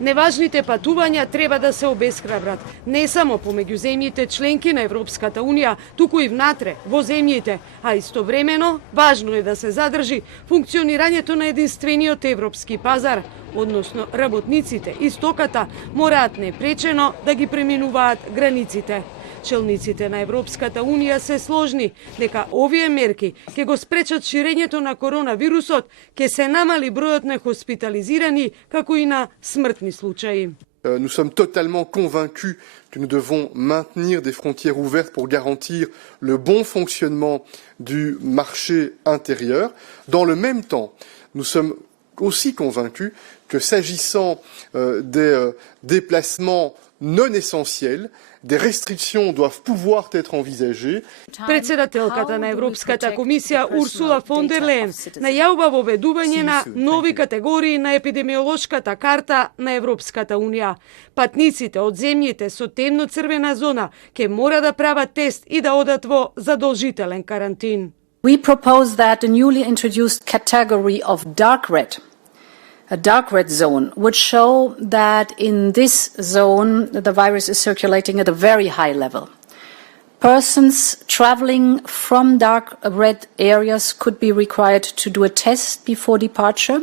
Неважните патувања треба да се обесхрабрат, не само помеѓу земјите членки на Европската Унија, туку и внатре, во земјите, а истовремено важно е да се задржи функционирањето на единствениот европски пазар, односно работниците и стоката мораат непречено да ги преминуваат границите. Челниците на Европската Унија се сложни дека овие мерки ќе го спречат ширењето на коронавирусот, ќе се намали бројот на хоспитализирани, како и на смртни случаи. Nous sommes totalement convaincus que nous devons maintenir des frontières ouvertes pour garantir le bon fonctionnement du marché intérieur. Dans le même temps, nous sommes aussi convaincus que s'agissant des déplacements non essentiels, des restrictions doivent pouvoir être envisagées. Председателката на Европската комисија Урсула фон дер Лејен најавува воведување на нови категории на епидемиолошката карта на Европската Унија. Патниците од земјите со темно-црвена зона ќе мора да прават тест и да одат во задолжителен карантин. We propose that a newly introduced category of a dark red zone, would show that in this zone the virus is circulating at a very high level. Persons traveling from dark red areas could be required to do a test before departure,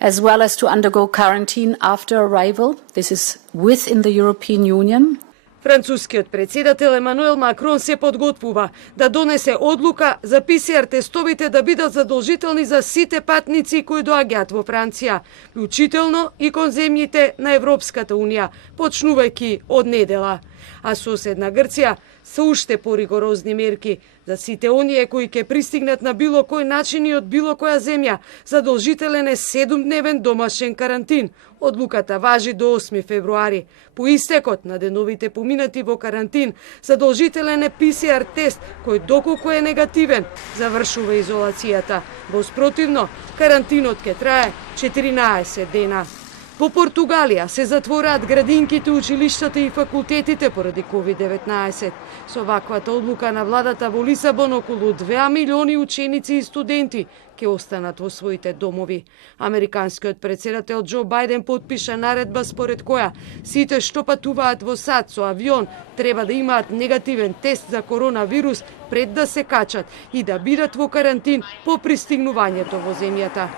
as well as to undergo quarantine after arrival. This is within the European Union. Францускиот председател Емануел Макрон се подготвува да донесе одлука за ПСР тестовите да бидат задолжителни за сите патници кои доаѓаат во Франција, вклучително и кон земјите на Европската Унија, почнувајќи од недела. А соседна Грција се уште поригорозни мерки за сите оние кои ќе пристигнат на било кој начин и од било која земја. Задолжителен е 7-дневен домашен карантин. Одлуката важи до 8 февруари. По истекот на деновите поминати во карантин, задолжителен е ПСР тест кој доколку е негативен, завршува изолацијата. Во спротивно, карантинот ќе трае 14 дена. Во Португалија се затвораат градинките, училиштата и факултетите поради COVID-19. Со ваквата одлука на владата во Лисабон, околу 2 милиони ученици и студенти ќе останат во своите домови. Американскиот председател Џо Бајден потпиша наредба според која сите што патуваат во САД со авион треба да имаат негативен тест за коронавирус пред да се качат и да бидат во карантин по пристигнувањето во земјата.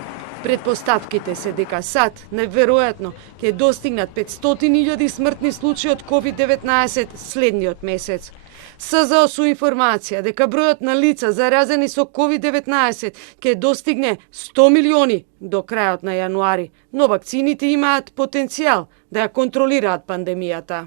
Предпоставките се дека САД неверојатно ќе достигнат 500.000 смртни случаи од COVID-19 следниот месец. СЗО со информација дека бројот на лица заразени со COVID-19 ќе достигне 100 милиони до крајот на јануари, но вакцините имаат потенцијал да ја контролираат пандемијата.